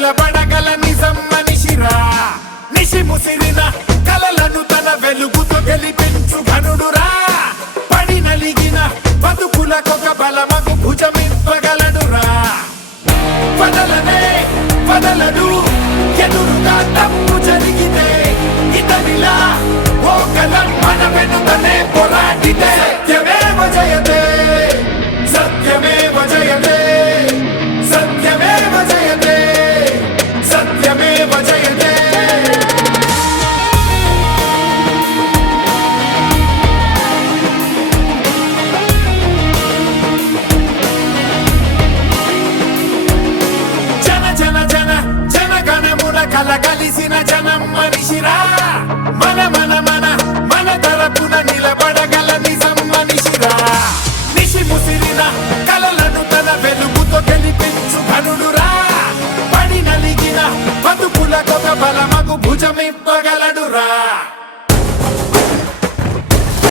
నిలబడగల నిజం మనిషిరా. నిశి ముసిరిన కలలను తన వెలుగుతో గెలిపించు ఘనుడురా. పడి నలిగిన బతుకులకొక బలమగు భుజమివ్వగలడురా. వదలనే వదలడు ఎదురుగా తప్పు జరిగితే ఇతనిలా ఓ కలం మన వెనుకనే పోరాడితే. సత్యమేవ జయతే సత్యమేవ జయతే సత్యమేవ జయతే సత్యమేవ జయతే. జన జన జన జనగణమున కలగలిసిన జనం మనిషిరా. మన మన మన మన తరపున నిలబడగల నిజం మనిషిరా. నిశి ముసిరిన కలలను తన వెలుగుతో గెలిపించు ఘనుడురా. పడి నలిగిన బతుకులకొక బలమగు భుజమివ్వ